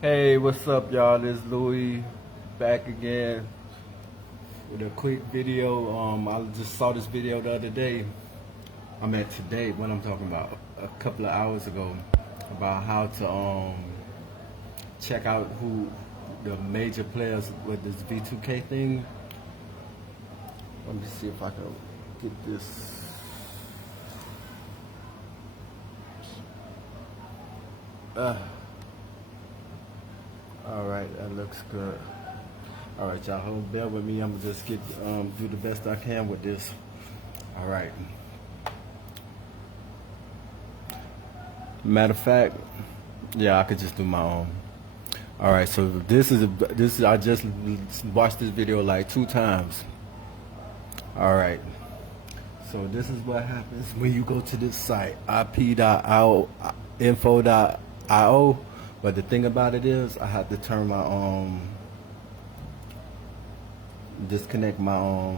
Hey, what's up, y'all? This is Louis back again with a quick video. I just saw this video the other day. I meant today, what I'm talking about, a couple of hours ago, about how to check out who the major players with this V2K thing. Let me see if I can get this. All right, that looks good. All right, y'all, hold bear with me. I'm gonna just get do the best I can with this. All right. Matter of fact, yeah, I could just do my own. All right, so this is I just watched this video like 2 times. All right, so this is what happens when you go to this site, ip.io, info.io. But the thing about it is, I have to turn my disconnect my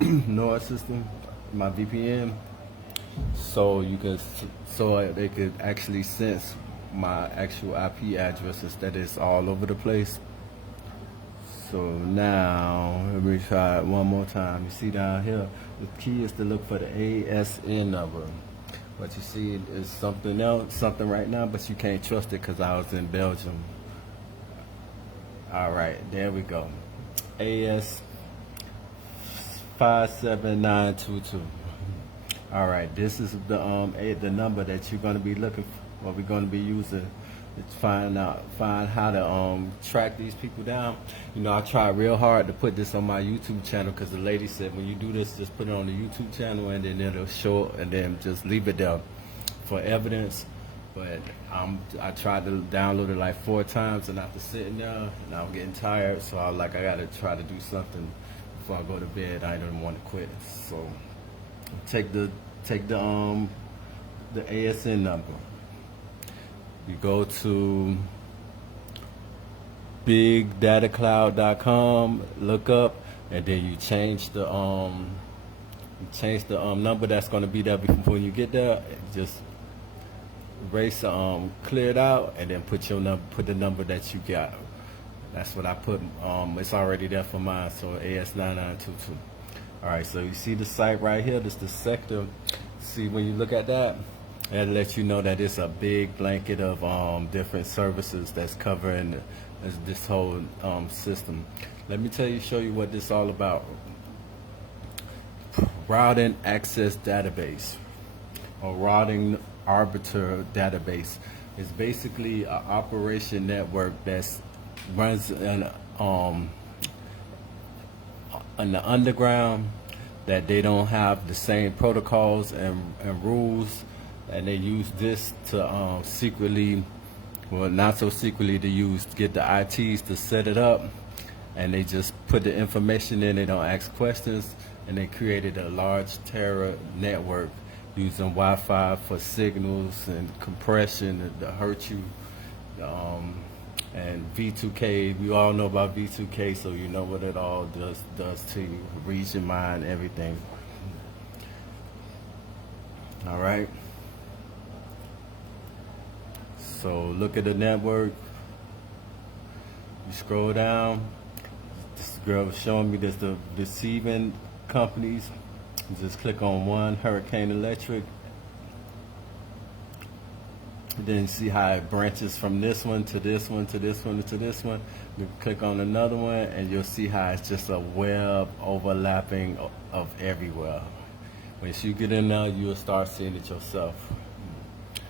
NOAA system, my VPN, so they could actually sense my actual IP address instead it's all over the place. So now let me try it one more time. You see down here, the key is to look for the ASN number. What you see is something else, something right now, but you can't trust it because I was in Belgium. All right, there we go. AS 57922. All right, this is the number that you're going to be looking for. What we're going to be using to find how to track these people down. You know, I tried real hard to put this on my YouTube channel because the lady said when you do this, just put it on the YouTube channel and then it'll show, and then just leave it there for evidence. But I tried to download it like 4 times, and after sitting there, and I'm getting tired, so I was like, I gotta try to do something before I go to bed. I didn't want to quit, so take the ASN number. You go to bigdatacloud.com, look up, and then you change the number that's going to be there before you get there. Just erase clear it out, and then put the number that you got. That's what I put. It's already there for mine, so AS9922. All right, so you see the site right here. This is the sector. See, when you look at that, it lets you know that it's a big blanket of different services that's covering this whole system. Let me show you what this is all about. Routing access database, or routing arbiter database, is basically an operation network that runs in the underground, that they don't have the same protocols and rules, and they use this to secretly, well, not so secretly, to get the ITs to set it up, and they just put the information in. They don't ask questions, and they created a large terror network using Wi-Fi for signals and compression to hurt you. And V2K, we all know about V2K, so you know what it all does to you, reads your mind, everything. All right. So look at the network. You scroll down. This girl was showing me the receiving companies. You just click on one, Hurricane Electric. Then you see how it branches from this one to this one to this one to this one. You click on another one, and you'll see how it's just a web overlapping of everywhere. Once you get in there, you'll start seeing it yourself.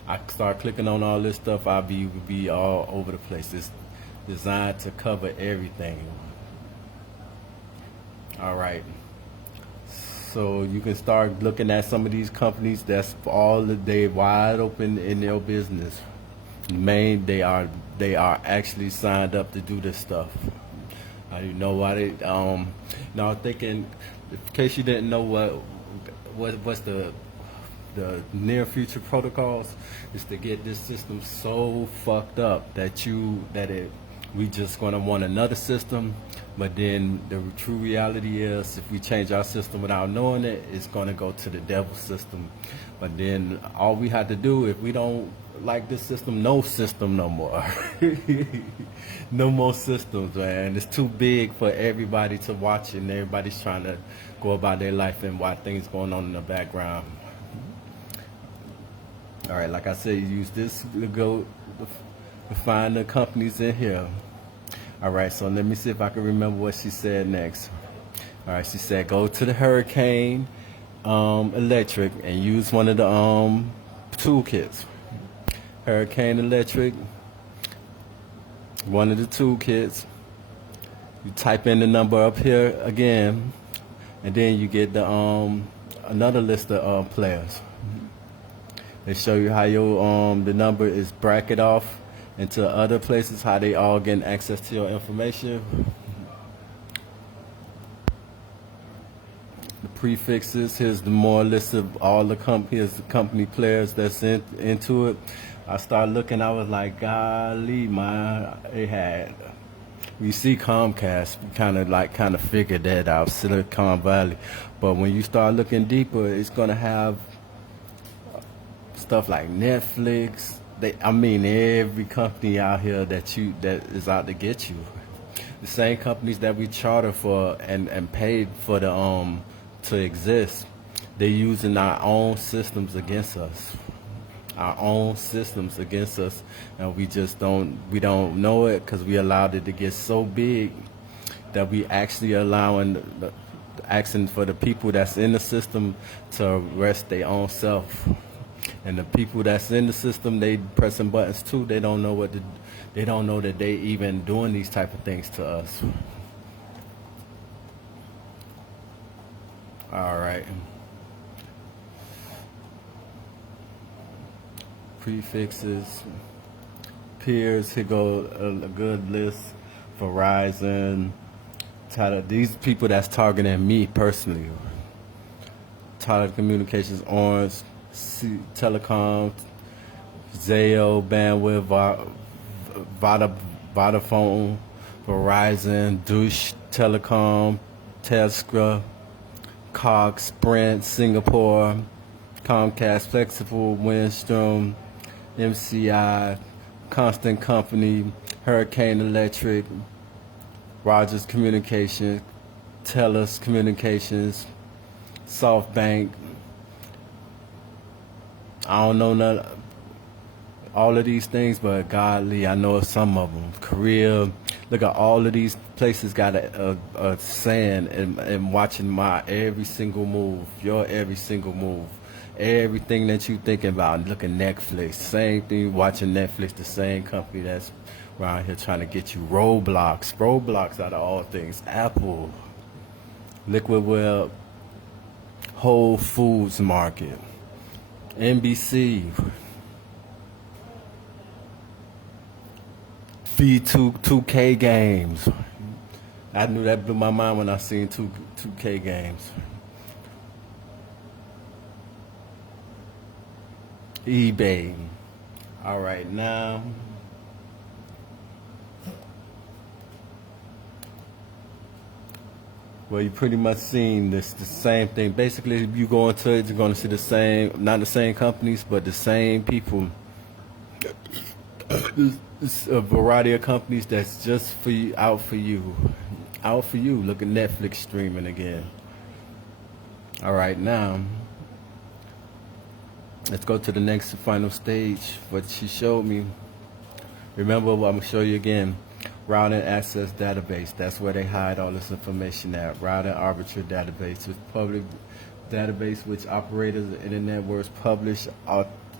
I start clicking on all this stuff, I'll be all over the place. It's designed to cover everything. All right. So you can start looking at some of these companies that's all the day wide open in their business. They are actually signed up to do this stuff. You know why they now thinking, in case you didn't know what's the near future protocols is to get this system so fucked up that it We just gonna want another system, but then the true reality is, if we change our system without knowing it, it's gonna go to the devil's system. But then all we have to do, if we don't like this system, no system no more. No more systems, man. It's too big for everybody to watch, and everybody's trying to go about their life and watch things going on in the background. All right, like I said, use this to go to find the companies in here. All right, so let me see if I can remember what she said next. All right, she said go to the Hurricane Electric and use one of the toolkits. Hurricane Electric, one of the toolkits. You type in the number up here again, and then you get the another list of players. They show you how your the number is bracket off into other places, how they all getting access to your information. The prefixes, here's the more list of all the company players that's into it. I started looking, I was like, golly, man, it had. We see Comcast, kind of figured that out, Silicon Valley. But when you start looking deeper, it's gonna have stuff like Netflix. I mean, every company out here that is out to get you. The same companies that we charter for and paid for the to exist, they're using our own systems against us. Our own systems against us, and we don't know it because we allowed it to get so big that we actually asking for the people that's in the system to arrest their own self. And the people that's in the system, they pressing buttons too. They don't know they don't know that they even doing these type of things to us. All right. Prefixes, peers. Here go a good list. Verizon, these people that's targeting me personally. Tyler Communications, Orange, Telecom, Zayo, Bandwidth, Vodafone, Verizon, Deutsche Telecom, Telstra, Cox, Sprint, Singapore, Comcast, Flexible, Windstream, MCI, Constant Company, Hurricane Electric, Rogers Communications, TELUS Communications, SoftBank. I don't know none, all of these things, but godly, I know of some of them. Korea, look at all of these places got a saying and watching my every single move, your every single move. Everything that you thinking about, look at Netflix. Same thing, watching Netflix, the same company that's around here trying to get you. Roblox out of all things. Apple, Liquid Web, Whole Foods Market, NBC, V2K games. I knew that blew my mind when I seen 2K games. eBay. All right, now well, you pretty much seen the same thing. Basically, if you go into it, you're going to see the same, not the same companies, but the same people. It's a variety of companies that's just for you, out for you. Look at Netflix streaming again. All right, now let's go to the next final stage. What she showed me. Remember, I'm gonna show you again. Routing access database. That's where they hide all this information at. Routing arbitrary database. It's public database which operators of internet networks publish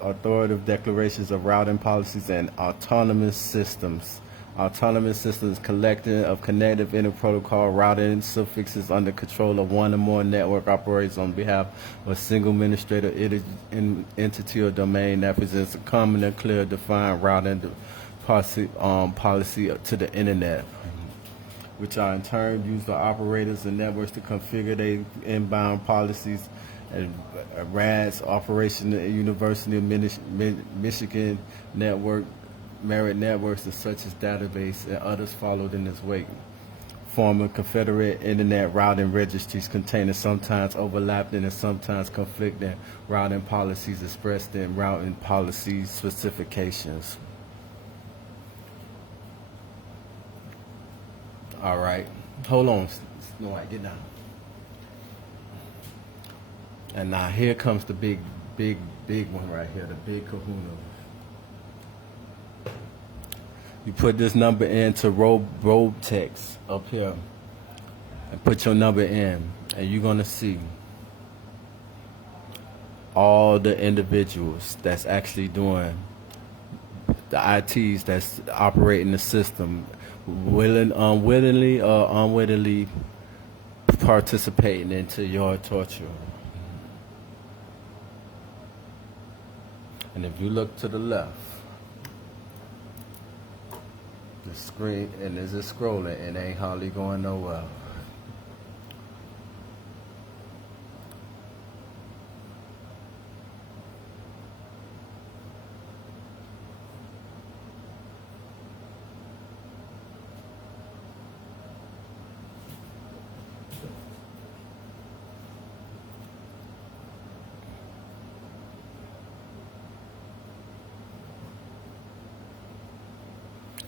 authoritative declarations of routing policies and autonomous systems. Autonomous systems collecting of connective inter-protocol routing suffixes under control of one or more network operators on behalf of a single administrator entity or domain that presents a common and clear defined routing policy to the internet, which are in turn used by operators and networks to configure their inbound policies. And RADS, Operation University of Michigan Network merit networks and such as database and others followed in its wake, forming Confederate Internet routing registries containing sometimes overlapping and sometimes conflicting routing policies expressed in routing policy specifications. All right, hold on, Snow White, get down. And now here comes the big one right here, the big kahuna. You put this number into robe text up here and put your number in, and you're gonna see all the individuals that's actually doing the ITs that's operating the system, unwillingly or unwittingly participating into your torture. And if you look to the left, the screen, and is it scrolling and ain't hardly going nowhere.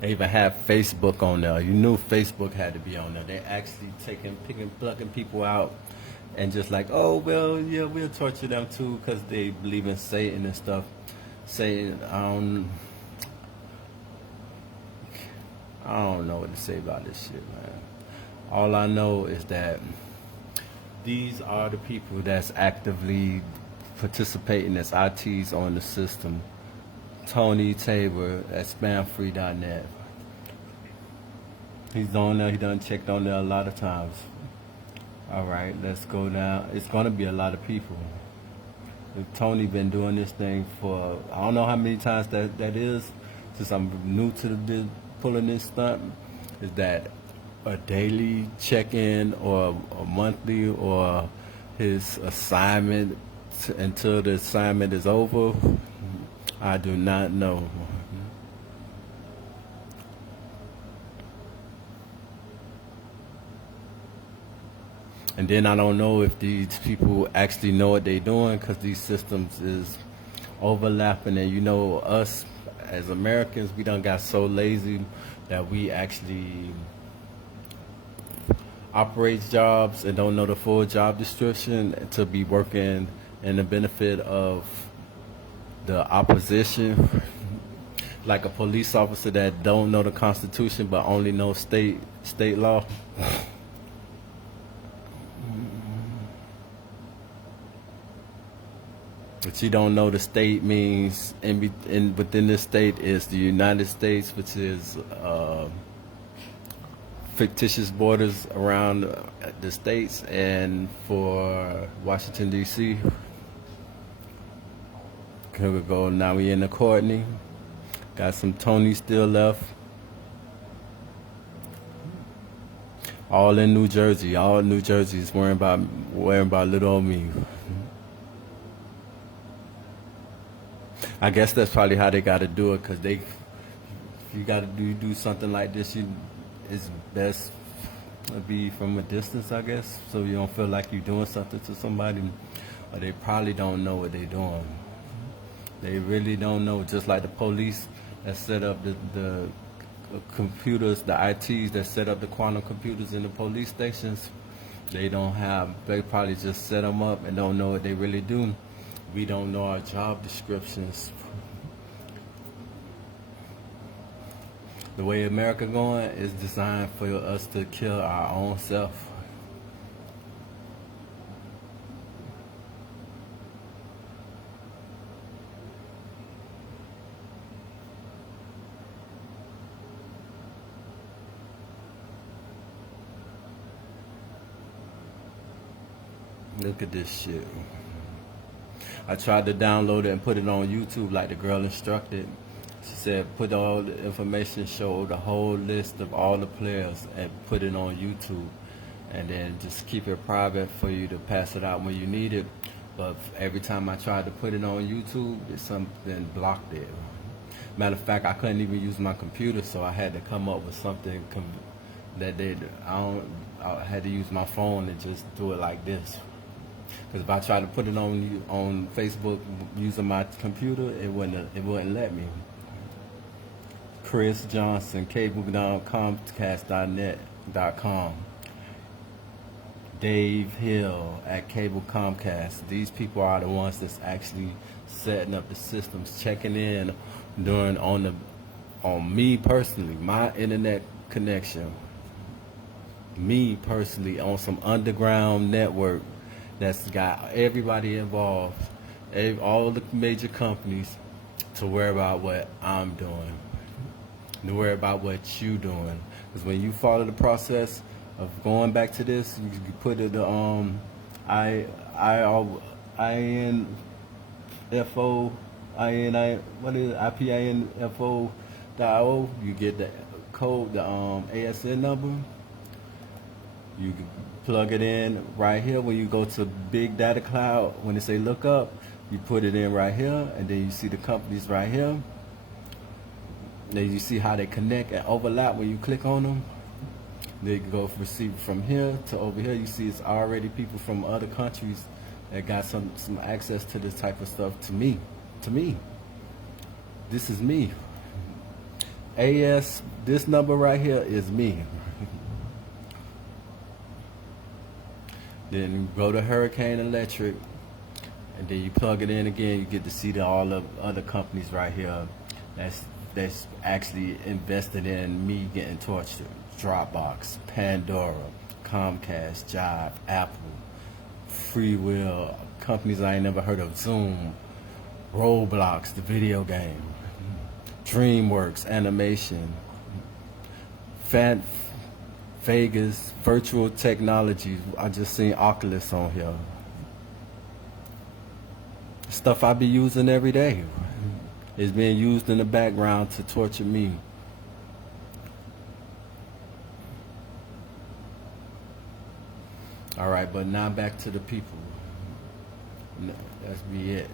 They even have Facebook on there. You knew Facebook had to be on there. They actually plucking people out, and just like, oh well, yeah, we'll torture them too because they believe in Satan and stuff. Satan, I don't know what to say about this shit, man. All I know is that these are the people that's actively participating as ITs on the system. Tony Tabor at spamfree.net. He's on there. He done checked on there a lot of times. All right, let's go down. It's gonna be a lot of people. Tony been doing this thing for I don't know how many times that is. Since I'm new to pulling this stunt, is that a daily check-in or a monthly or his assignment until the assignment is over? I do not know. And then I don't know if these people actually know what they're doing because these systems is overlapping. And you know, us as Americans, we done got so lazy that we actually operate jobs and don't know the full job description to be working in the benefit of the opposition, like a police officer that don't know the Constitution but only know state law. But you don't know the state means within the state is the United States, which is fictitious borders around the states, and for Washington D.C. Here we go. Now we in the Courtney. Got some Tony still left. All in New Jersey. All New Jersey is worrying about little old me. I guess that's probably how they got to do it, because if you got to do something like this, it's best to be from a distance, I guess, so you don't feel like you're doing something to somebody, or they probably don't know what they're doing. They really don't know, just like the police that set up the computers, the ITs that set up the quantum computers in the police stations. They probably just set them up and don't know what they really do. We don't know our job descriptions. The way America going is designed for us to kill our own self. Look at this shit. I tried to download it and put it on YouTube like the girl instructed. She said put all the information, show the whole list of all the players, and put it on YouTube. And then just keep it private for you to pass it out when you need it. But every time I tried to put it on YouTube, something blocked it. Matter of fact, I couldn't even use my computer, so I had to come up with something that did. I had to use my phone and just do it like this. Because if I tried to put it on Facebook using my computer, it wouldn't let me. Chris Johnson, cable.comcast.net.com. Dave Hill at Cable Comcast. These people are the ones that's actually setting up the systems, checking in on me personally, my internet connection. Me personally on some underground network that's got everybody involved, all the major companies, to worry about what I'm doing, to worry about what you doing. Because when you follow the process of going back to this, you put it IPINFO.o, you get the code, the ASN number. You can plug it in right here when you go to Big Data Cloud. When they say look up, you put it in right here, and then you see the companies right here. Then you see how they connect and overlap when you click on them. Then you can go receive from here to over here. You see it's already people from other countries that got some access to this type of stuff. To me, this is me. This number right here is me. Then you go to Hurricane Electric, and then you plug it in again. You get to see all the other companies right here that's actually invested in me getting tortured. Dropbox, Pandora, Comcast, Jive, Apple, Freewill, companies I ain't never heard of, Zoom, Roblox, the video game, DreamWorks, animation, Vegas, virtual technology. I just seen Oculus on here. Stuff I be using every day is being used in the background to torture me. All right, but now back to the people. That's be it.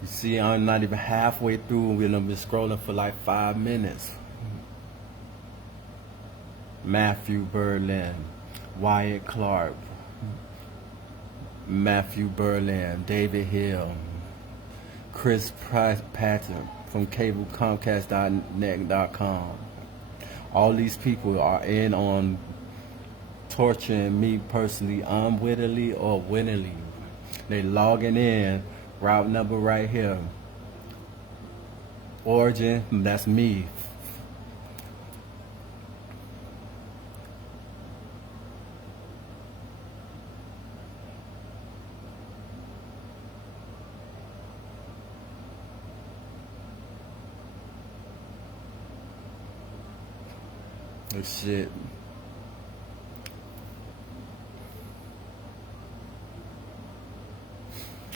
You see, I'm not even halfway through. We've been scrolling for like 5 minutes. Matthew Berlin, Wyatt Clark, Matthew Berlin, David Hill, Chris Patton from CableComcast.net.com. All these people are in on torturing me personally, unwittingly or wittingly. They logging in, route number right here. Origin, that's me. This shit.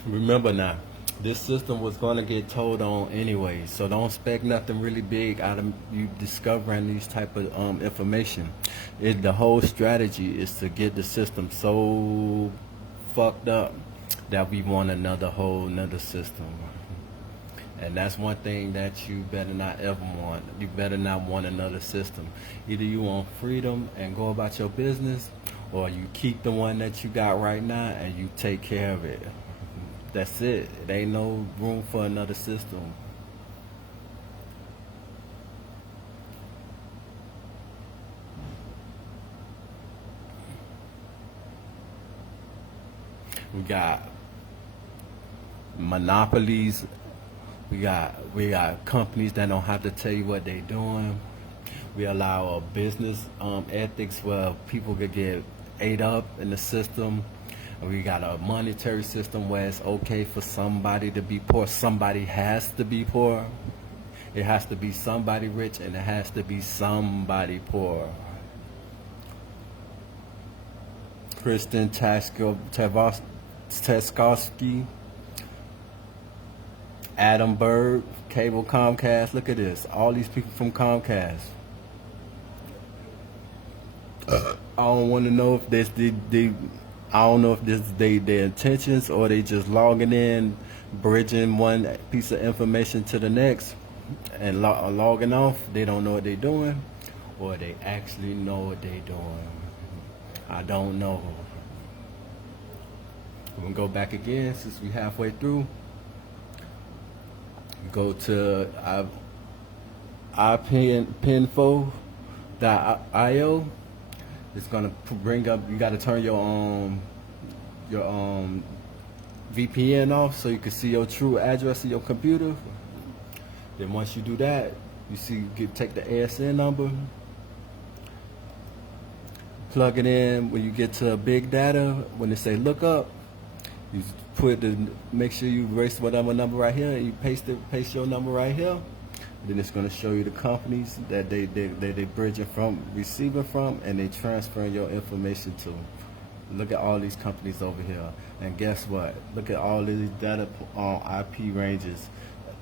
Remember now, this system was going to get told on anyway, so don't expect nothing really big out of you discovering these type of information. The whole strategy is to get the system so fucked up that we want another system. And that's one thing that you better not ever want. You better not want another system. Either you want freedom and go about your business, or you keep the one that you got right now and you take care of it. That's it. There ain't no room for another system. We got monopolies. We got companies that don't have to tell you what they're doing. We allow a business ethics where people could get ate up in the system. We got a monetary system where it's okay for somebody to be poor. Somebody has to be poor. It has to be somebody rich, and it has to be somebody poor. Kristen Teskowski, Adam Berg, Cable Comcast. Look at this. All these people from Comcast. I don't want to know if this I don't know if this is their intentions, or they just logging in, bridging one piece of information to the next. and logging off, they don't know what they're doing, or they actually know what they're doing. I don't know. We're gonna go back again since we halfway through. Go to ipinfo.io. It's gonna bring up. You got to turn your VPN off so you can see your true address of your computer. Then once you do that, you see take the ASN number, plug it in. When you get to big data, when they say look up, you make sure you erase whatever number right here, and you paste your number right here. Then it's going to show you the companies that they bridging from, receiving from, and they transferring your information to. Look at all these companies over here, and guess what? Look at all these data on IP ranges,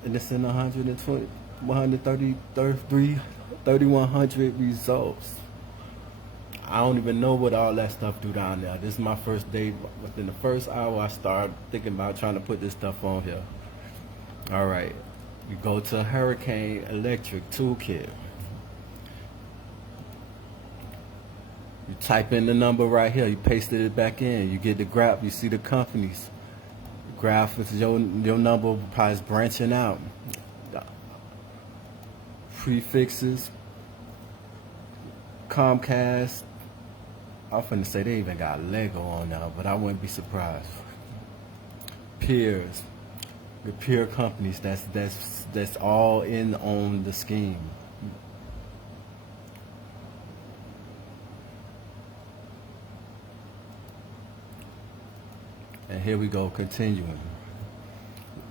and it's in 120, 130, 3,100 results. I don't even know what all that stuff do down there. This is my first day. Within the first hour, I started thinking about trying to put this stuff on here. All right. You go to Hurricane Electric Toolkit. You type in the number right here. You pasted it back in. You get the graph. You see the companies. The graph is your number probably is branching out. Prefixes. Comcast. I'm finna say they even got Lego on now, but I wouldn't be surprised. Peers. The peer companies that's all in on the scheme. And here we go, continuing.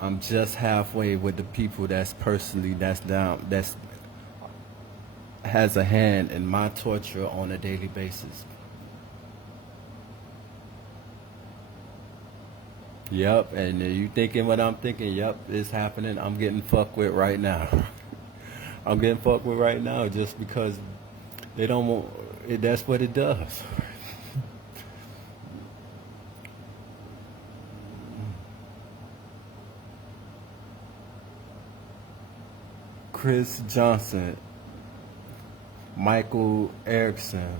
I'm just halfway with the people that's down, that's has a hand in my torture on a daily basis. Yep, and you thinking what I'm thinking? Yep, it's happening. I'm getting fucked with right now. I'm getting fucked with right now just because they don't want it. That's what it does. Chris Johnson, Michael Erickson.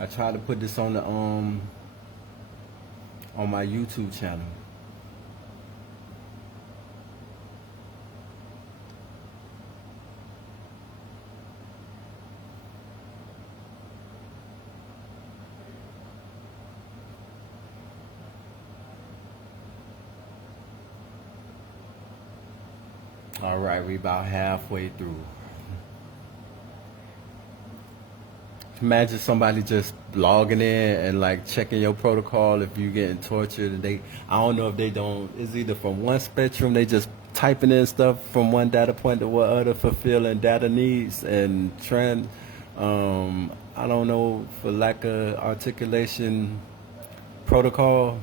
I tried to put this on the on my YouTube channel. All right, we about halfway through. Imagine somebody just logging in and like checking your protocol if you getting tortured, and I don't know if they don't, it's either from one spectrum, they just typing in stuff from one data point to what other fulfilling data needs and trend. I don't know, for lack of articulation protocol,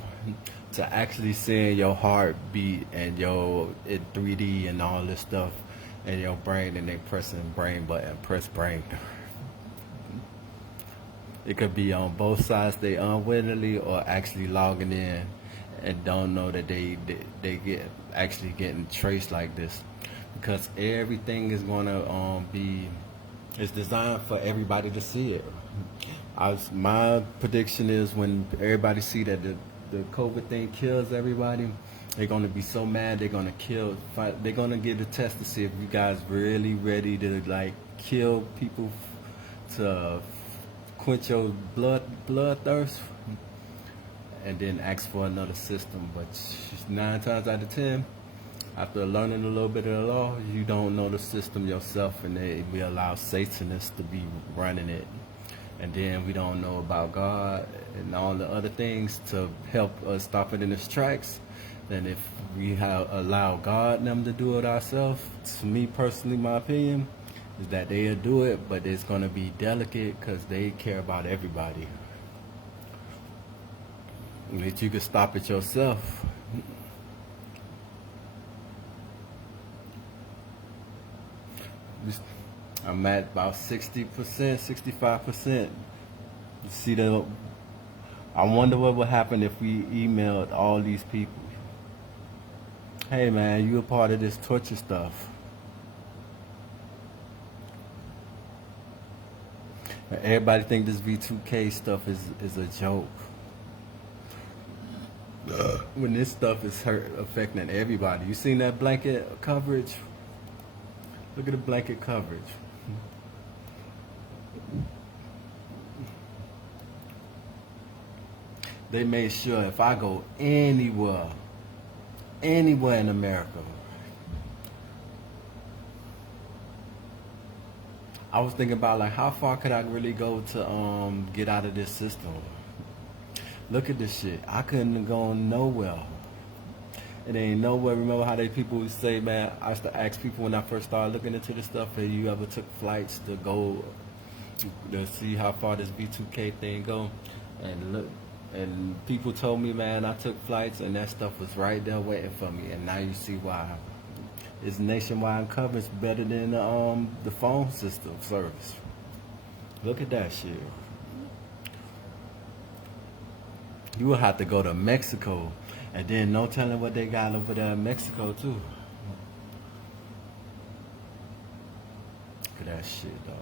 to actually seeing your heartbeat and your in 3D and all this stuff in your brain, and they pressing brain button, press brain. It could be on both sides, they unwittingly or actually logging in and don't know that they get actually getting traced like this, because everything is gonna it's designed for everybody to see it. My prediction is when everybody see that the COVID thing kills everybody, they're gonna be so mad they're gonna they're gonna get a test to see if you guys really ready to like kill people to quench your bloodthirst, and then ask for another system. But 9 times out of 10, after learning a little bit of the law, you don't know the system yourself, and we allow Satanists to be running it. And then we don't know about God and all the other things to help us stop it in its tracks. Then if we allow God and them to do it ourselves, to me personally, my opinion is that they'll do it, but it's going to be delicate because they care about everybody. If you could stop it yourself. I'm at about 60%, 65%. You see that? I wonder what would happen if we emailed all these people. Hey man, you a part of this torture stuff. Everybody think this V2K stuff is a joke. When this stuff is hurt affecting everybody. You seen that blanket coverage? Look at the blanket coverage. They made sure if I go anywhere in America, I was thinking about like how far could I really go to get out of this system. Look at this shit. I couldn't have gone nowhere. It ain't nowhere. Remember how they people would say, man, I used to ask people when I first started looking into this stuff, have you ever took flights to go to see how far this B2K thing go? And look, and people told me, man, I took flights and that stuff was right there waiting for me. And now you see why. It's nationwide coverage better than the phone system service. Look at that shit. You will have to go to Mexico, and then no telling what they got over there in Mexico too. Look at that shit, dog.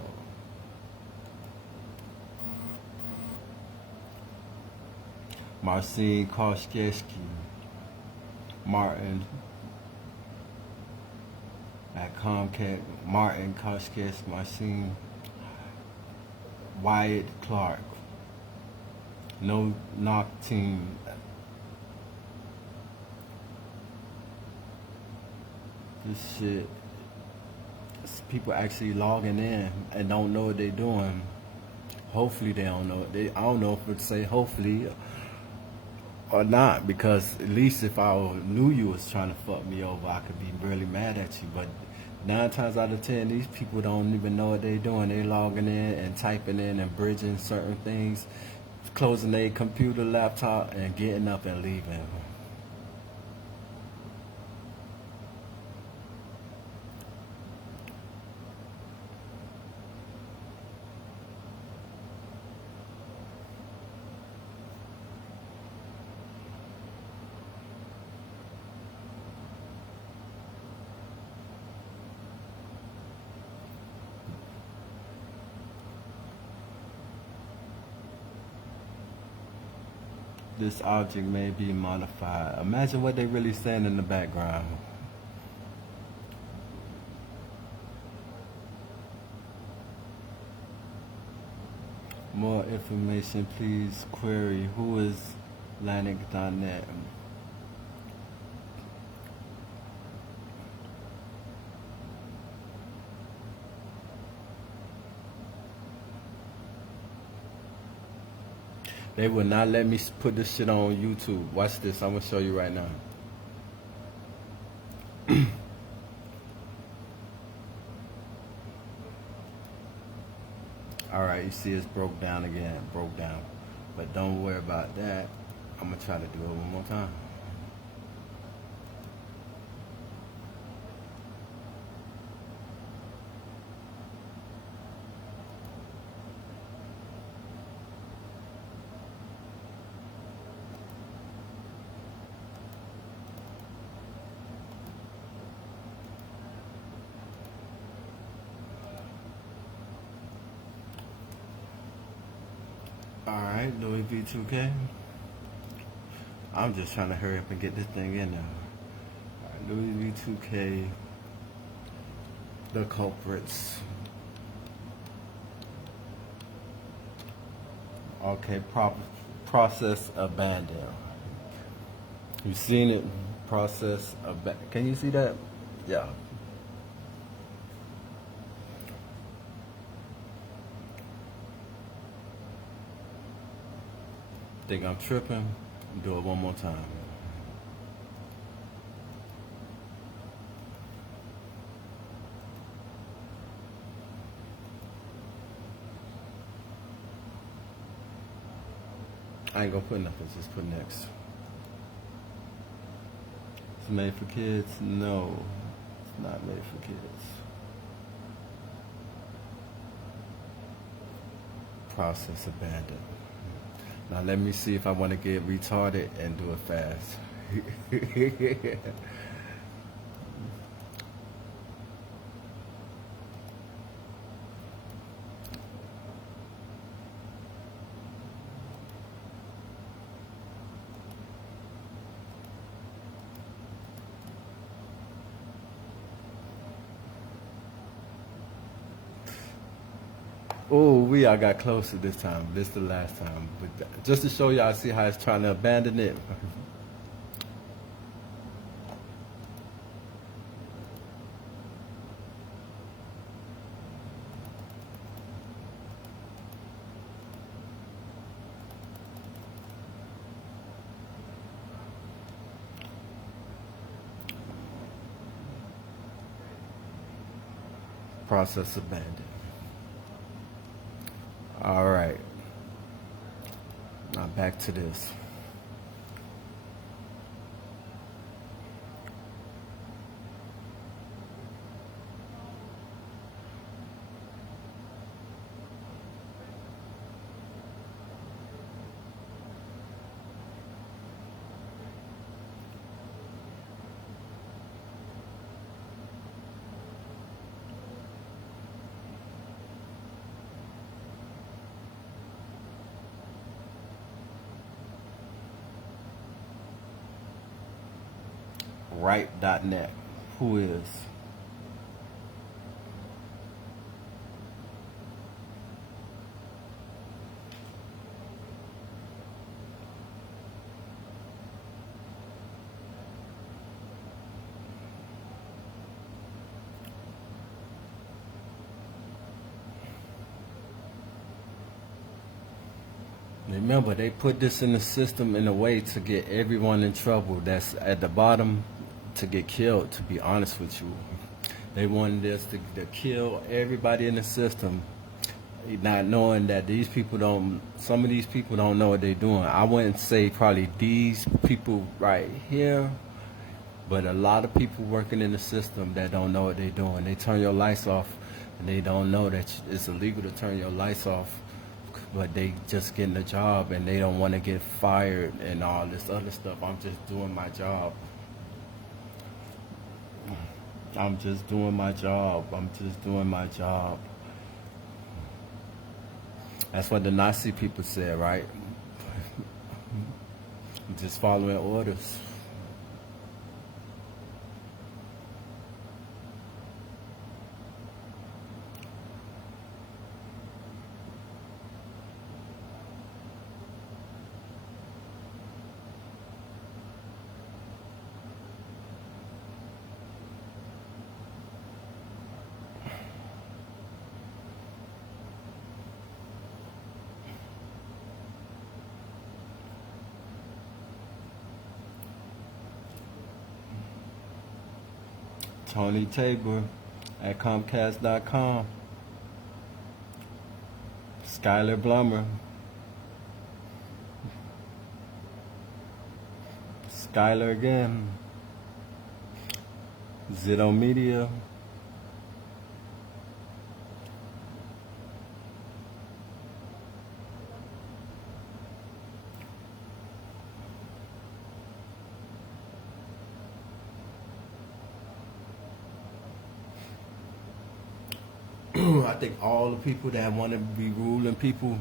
Marcin Koszkiewski, Martin at Comcast, Martin Koszkiewski, Marcin Wyatt Clark, No Knock Team. This shit, people actually logging in and don't know what they're doing. Hopefully they don't know. I don't know if it's say hopefully or not, because at least if I knew you was trying to fuck me over, I could be really mad at you. But 9 times out of 10, these people don't even know what they're doing. They logging in and typing in and bridging certain things, closing their computer, laptop, and getting up and leaving. This object may be modified. Imagine what they really saying in the background. More information, please query who is Lanik.net. They will not let me put this shit on YouTube. Watch this. I'm going to show you right now. Alright, you see it's broke down again. Broke down. But don't worry about that. I'm going to try to do it one more time. Alright, Louis V2K. I'm just trying to hurry up and get this thing in there. Right, Louis V2K. The culprits. Okay, process abandoned. You seen it? Process abandoned. Can you see that? Yeah. Think I'm tripping? Do it one more time. I ain't gonna put nothing, just put next. It's made for kids? No, it's not made for kids. Process abandoned. Now let me see if I want to get retarded and do it fast. Oh, we all got closer this time. This the last time. But just to show y'all, see how it's trying to abandon it. Process abandoned. All right. Now back to this. Right.net. Who is? Remember, they put this in the system in a way to get everyone in trouble that's at the bottom to get killed, to be honest with you. They wanted this to kill everybody in the system, not knowing that these people don't, some of these people don't know what they're doing. I wouldn't say probably these people right here, but a lot of people working in the system that don't know what they're doing. They turn your lights off and they don't know that it's illegal to turn your lights off, but they just getting a job and they don't want to get fired and all this other stuff. I'm just doing my job. I'm just doing my job. I'm just doing my job. That's what the Nazi people said, right? Just following orders. Tony Tabor at Comcast.com. Skylar Blummer. Skylar again. Zito Media. I think all the people that want to be ruling people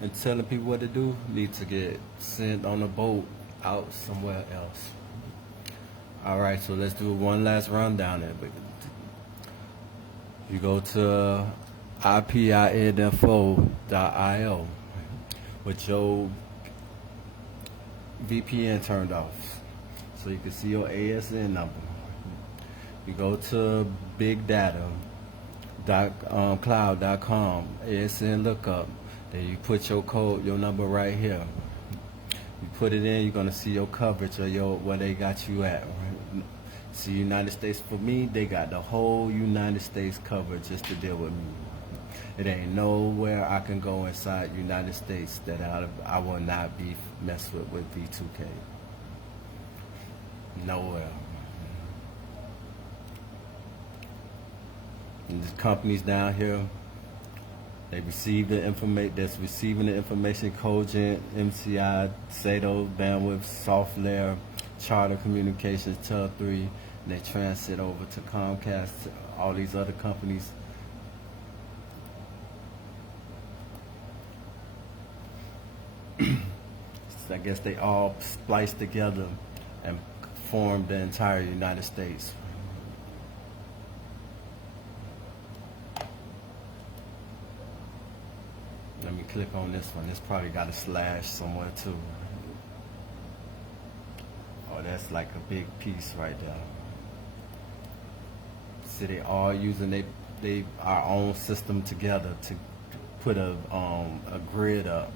and telling people what to do need to get sent on a boat out somewhere else. All right, so let's do one last rundown. You go to ipinfo.io with your VPN turned off, so you can see your ASN number. You go to bigdata.cloud.com, ASN lookup. Then you put your code, your number right here. You put it in, you're gonna see your coverage or your where they got you at. Right? See, United States, for me, they got the whole United States covered just to deal with me. It ain't nowhere I can go inside United States that I will not be messed with V2K. Nowhere. And the companies down here, they receive the information. That's receiving the information. Cogent, MCI, Sato, Bandwidth, SoftLayer, Charter Communications, Tel3, and they transit over to Comcast, all these other companies. I guess they all spliced together and formed the entire United States. click on this one. It's probably got a slash somewhere too. Oh, that's like a big piece right there. See, they all using they our own system together to put a grid up.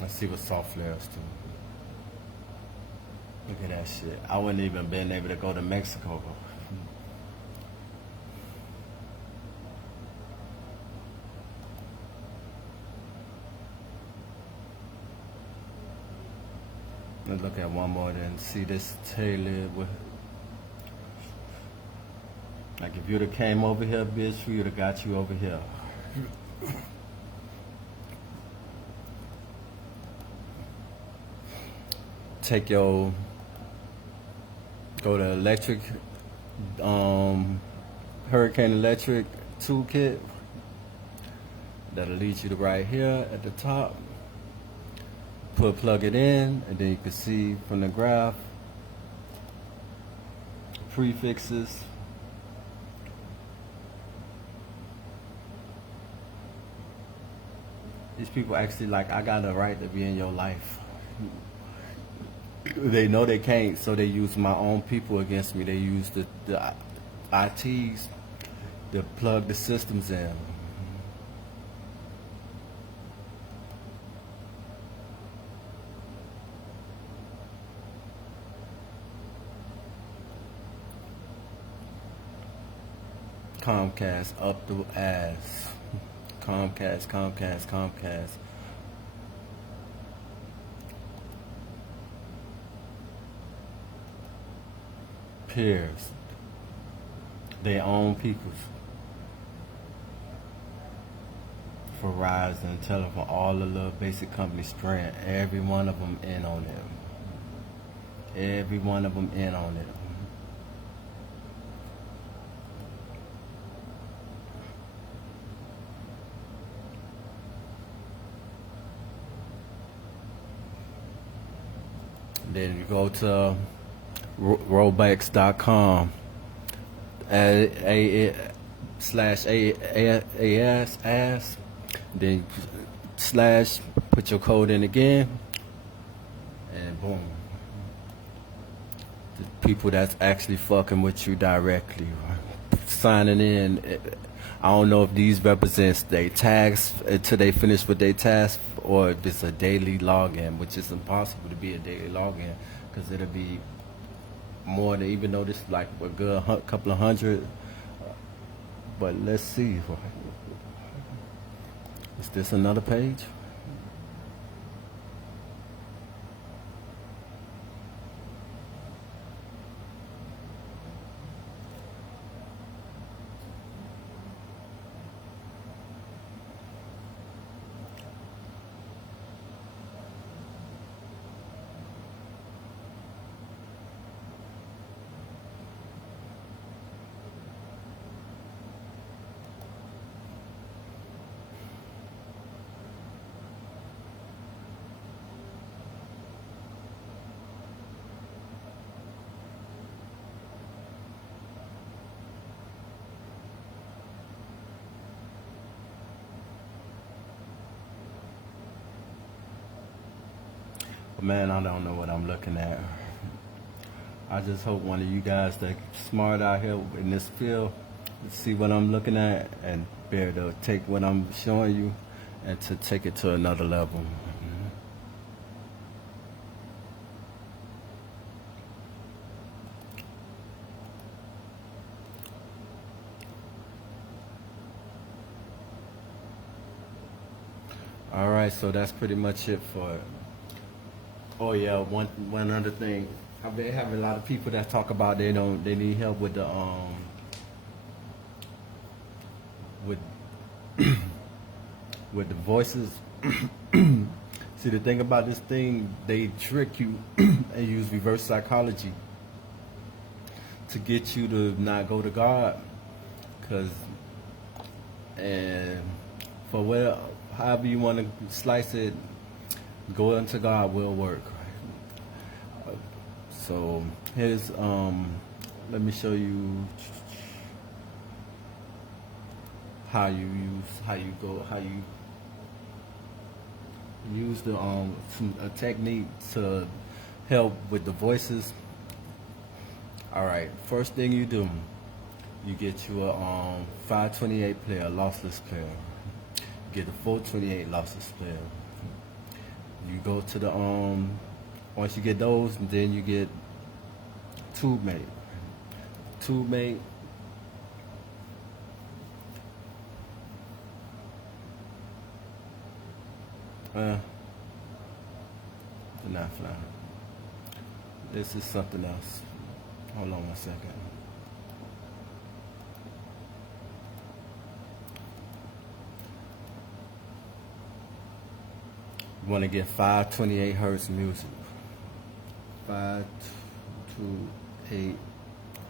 Let's see what soft flares do. Look at that shit. I wouldn't even been able to go to Mexico. Let's look at one more then. See this tailored with, like if you'd have came over here, bitch, we would have got you over here. Take your, go to electric, Hurricane Electric toolkit. That'll lead you to right here at the top. Plug it in, and then you can see from the graph prefixes. These people actually like, I got a right to be in your life. They know they can't, so they use my own people against me. They use the ITs to plug the systems in. Comcast up the ass. Comcast. Peers. They own peoples. Verizon, Telephone, all the little basic companies, Sprint, every one of them in on it. Every one of them in on it. Then you go to Robex.com /AS, then slash, put your code in again, and boom. The people that's actually fucking with you directly, signing in. I don't know if these represents their tasks until they finish with their task, or if it's a daily login, which is impossible to be a daily login, because it'll be more than, even though this is like a good couple of hundred. But let's see. Is this another page? But man, I don't know what I'm looking at. I just hope one of you guys that smart out here in this field see what I'm looking at and be able to take what I'm showing you and to take it to another level. All right, so that's pretty much it for it. Oh yeah, one other thing. I've been having a lot of people that talk about they need help with the with with the voices. See, the thing about this thing, they trick you and use reverse psychology to get you to not go to God, and for whatever, however you want to slice it, going to God will work. So here's let me show you how you use the a technique to help with the voices. All right, first thing you do, you get you a 528 player, lossless player. Get a 428 lossless player. You go to the once you get those, then you get TubeMate. TubeMate. Not flying. This is something else. Hold on one second. You want to get 528 hertz music. 528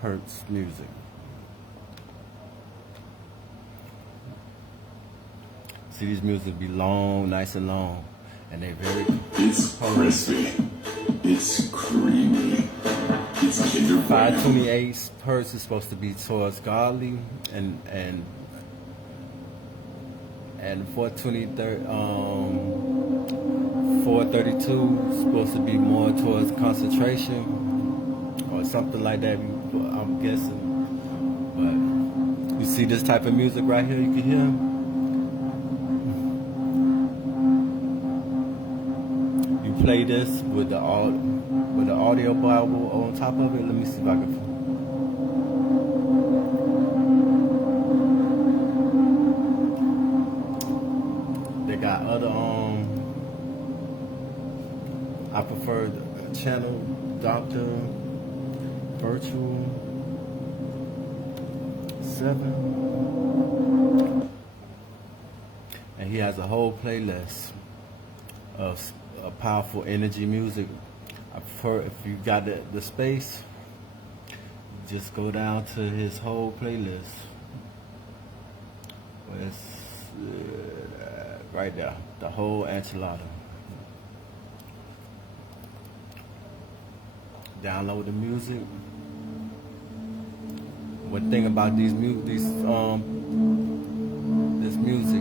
hertz music. See, these music be long, nice and long, and they very. It's crispy. It's creamy. It's Kinder Bueno. 528 hertz is supposed to be towards godly, and 432 is supposed to be more towards concentration or something like that. I'm guessing, but you see this type of music right here. You can hear. Play this with the audio Bible on top of it. Let me see if I can. They got other I prefer the channel Dr. Virtual 7, and he has a whole playlist of powerful energy music. I prefer, if you got the space, just go down to his whole playlist. It's right there, the whole enchilada. Download the music. One thing about this music,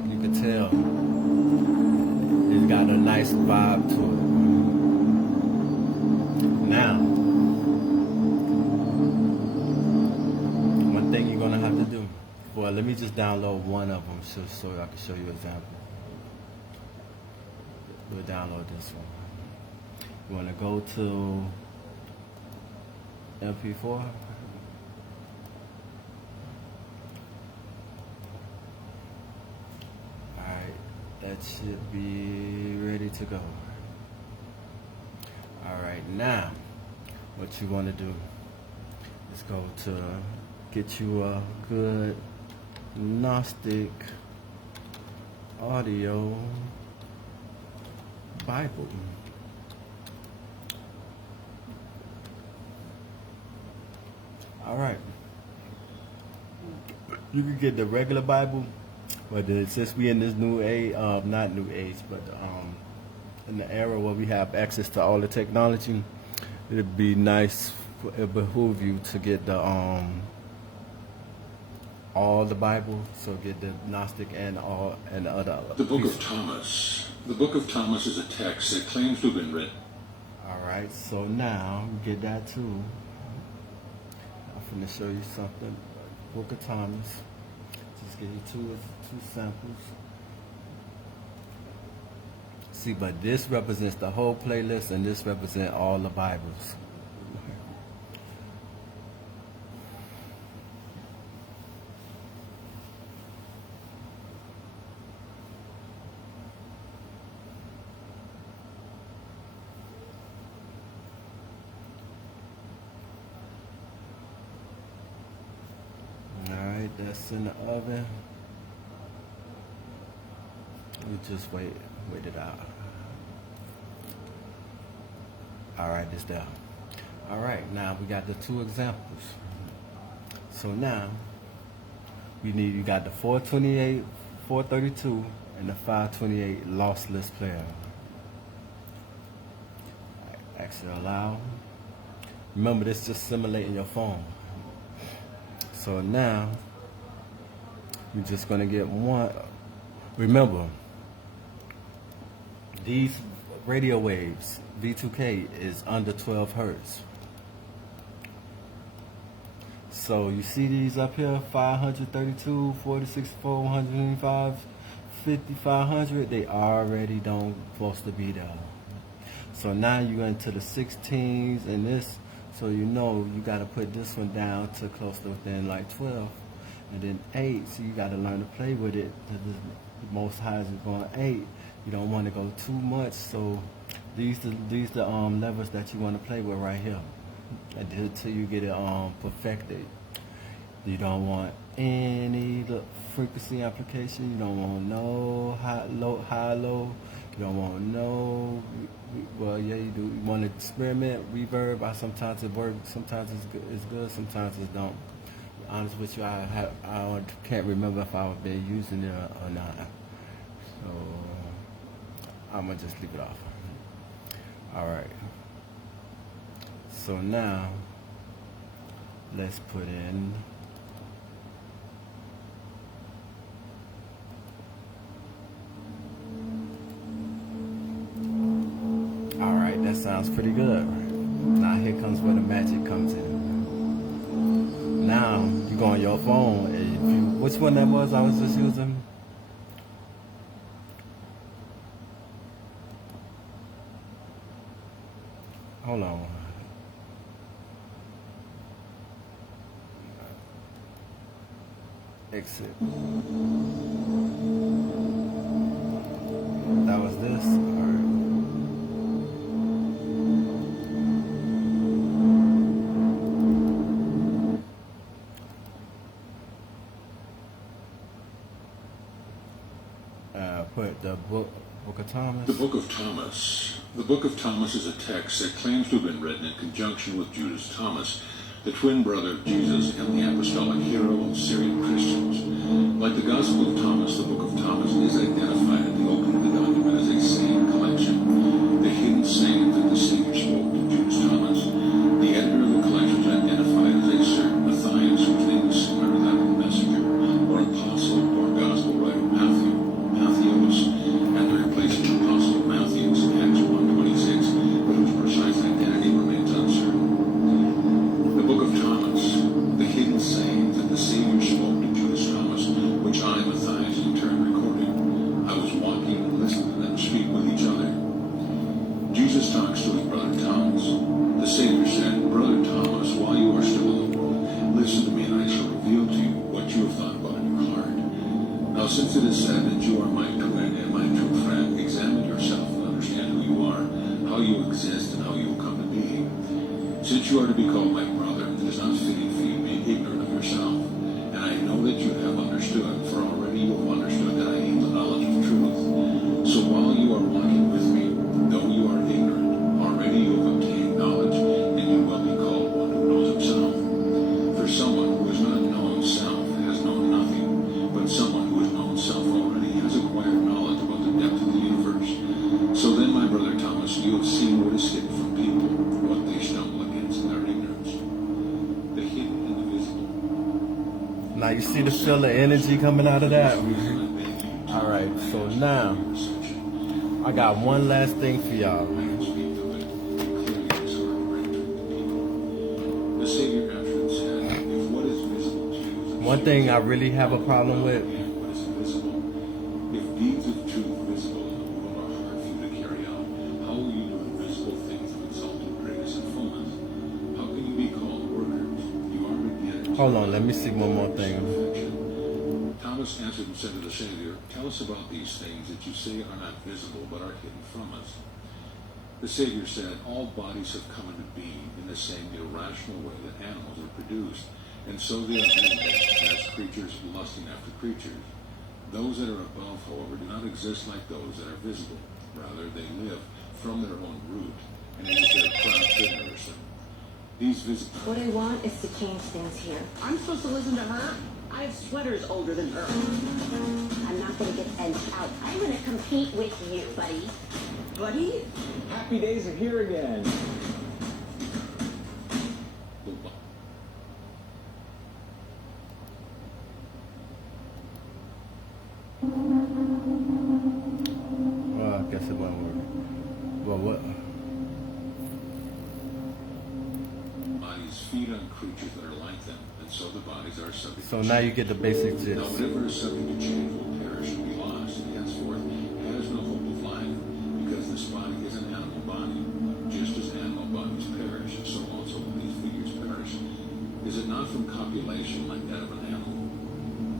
you can tell it's got a nice vibe to it. Now, one thing you're gonna have to do. Well, let me just download one of them so I can show you an example. We'll download this one. You wanna go to MP4. That should be ready to go. All right, now what you want to do is go to get you a good Gnostic audio Bible. All right, you can get the regular Bible. But since we in this new age, not new age, but in the era where we have access to all the technology, it'd be nice, it behoove you to get the all the Bible, so get the Gnostic and the other. The Book of Thomas. The Book of Thomas is a text that claims to have been written. All right, so now get that too. I'm finna show you something. Book of Thomas. Just give you two samples. See, but this represents the whole playlist, and this represents all the Bibles. Alright, that's in the oven. We just wait it out. Alright, it's there. Alright, now we got the two examples. So now you got the 428, 432, and the 528 lossless player. Exit allow. Remember, this just simulating your phone. So now, you're just going to get one. Remember, these radio waves, V2K, is under 12 hertz. So you see these up here, 532, 464, 105, 5500, they already don't supposed to be there. So now you go into the 16s and this, so you know you got to put this one down to close to within like 12. And then 8, so you got to learn to play with it. The most highs is going 8. You don't want to go too much, so these the levels that you want to play with right here until you get it perfected. You don't want any frequency application. You don't want no high, low. You don't want no. Well, yeah, you do. You want to experiment reverb. Sometimes it works. Sometimes it's good. Sometimes it don't. To be honest with you, I can't remember if I've been using it or not. So I'm gonna just leave it off. All right. So now let's put in. All right, that sounds pretty good. Now here comes where the magic comes in. Now you go on your phone. Which one that was I was just using? Hold on. Exit. That was this. All right. Put the book of Thomas. The Book of Thomas. The Book of Thomas is a text that claims to have been written in conjunction with Judas Thomas, the twin brother of Jesus and the apostolic hero of Syrian Christians. Like the Gospel of Thomas, the Book of Thomas is identified at the opening of the document as a saying collection, the hidden saying that the Savior spoke to Judas Thomas. The editor of the collection is identified as a certain Matthias, which they assume are that of the messenger, or apostle, or gospel writer Matthew, and the replacement apostle Matthews in Acts 1:26, but whose precise identity remains uncertain. The Book of Thomas, the hidden saying that the Savior spoke to Judas Thomas, which I, Matthias, in turn recorded. I was walking and listening to them speak with each other. Jesus talks to his brother Thomas. The Savior said, "Brother Thomas, while you are still in the world, listen to me, and I shall reveal to you what you have thought about in your heart. Now, since it is said that you are my twin and my true friend, examine yourself and understand who you are, how you exist, and how you will come to be. Since you are to be called my brother, it is not fitting for you to be ignorant of yourself. And I know that you have understood, for already you have understood that I am the knowledge of truth. So while you are walking with me, though you are ignorant, already you have obtained knowledge, and you will be called one who knows himself. For someone who has not known self has known nothing, but someone who has known self already has acquired knowledge about the depth of the universe. So then, my brother Thomas, you have seen what is hidden from people, what they stumble against in their ignorance. The hidden and the visible. Now you see the feel of energy coming out of that? All right, so now I got one last thing for y'all. The Savior answered said, if what is visible to you is One thing I really have a problem with, what is invisible, if deeds of truth visible in the world are hard for you to carry out, how will you do invisible things of exalted greatness and fullness? How can you be called workers? You are beginners. hold on, let me see one more thing. Thomas answered and said to the Savior, tell us about these things that you say are not visible but are hidden from us. The Savior said, all bodies have come into being in the same irrational way that animals are produced, and so they are made as creatures lusting after creatures. Those that are above, however, do not exist like those that are visible. Rather, they live from their own root, and it is their craft that nourish them. These visible... What I want is to change things here. I'm supposed to listen to her? I have sweaters older than her. I'm not going to get edged out. I'm going to compete with you, buddy. Buddy? Happy days are here again. what? Bodies feed on creatures that are like them, and so the bodies are subject So to now you change. get the basic Now, gist. whatever is subject to change will perish and be lost, and henceforth has no hope of life, because this body is an animal body. Just as animal bodies perish, so also will these figures perish. Is it not from copulation like that of an animal?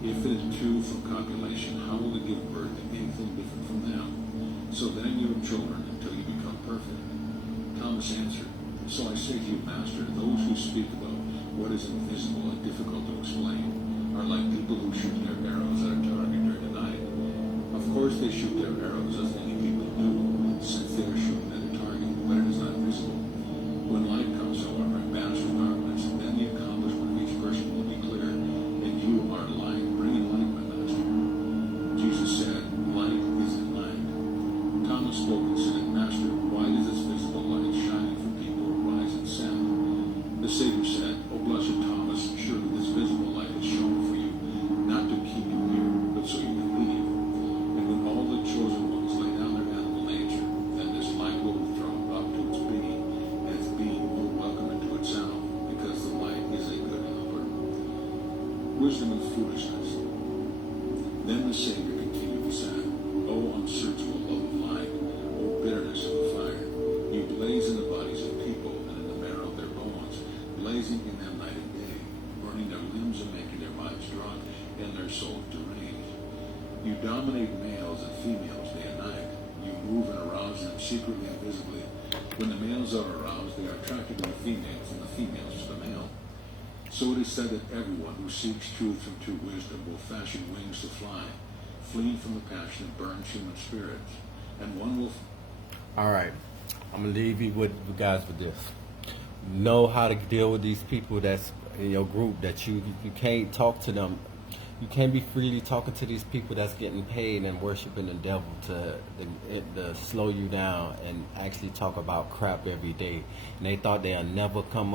If it is too from copulation, how will it give birth to anything different from them? So then you are children until you become perfect. Thomas answered, So I say to you, Master, those who speak about what is invisible and difficult to explain are like people who shoot their arrows at a target during the night. Of course they shoot their arrows as many people do, since they are shooting at a target, but it is not visible. When light comes, however, and banishes darkness, then the accomplishment of each person will be clear, and you are light. Bring in light, my Master. Jesus said, Light is in light. Thomas spoke and said, Master, why does this visible light shining for people arise in sin? The Savior said, O blessed Thomas, surely this visible light is shown for you, not to keep you here, but so you can believe. And when all the chosen ones lay down their animal nature, then this light will be thrown up to its being, and its being will welcome it to itself, because the light is a good helper. Wisdom and foolishness. Then the Savior continued and said, O unsearchable love of light, O bitterness of the fire, you blaze in the bodies of people and in the marrow of their bones, blazing in them night and day, burning their limbs and making their minds drunk and their souls deranged. You dominate males and females day and night. You move and arouse them secretly and visibly. When the males are aroused, they are attracted to the females, and the females to the male. So it is said that everyone who seeks truth from true wisdom will fashion wings to fly, fleeing from the passion that burns human spirits. And one will... All right, I'm gonna leave you with you guys with this. Know how to deal with these people that's in your group that you can't talk to them. You can't be freely talking to these people that's getting paid and worshiping the devil to slow you down and actually talk about crap every day. And they thought will never come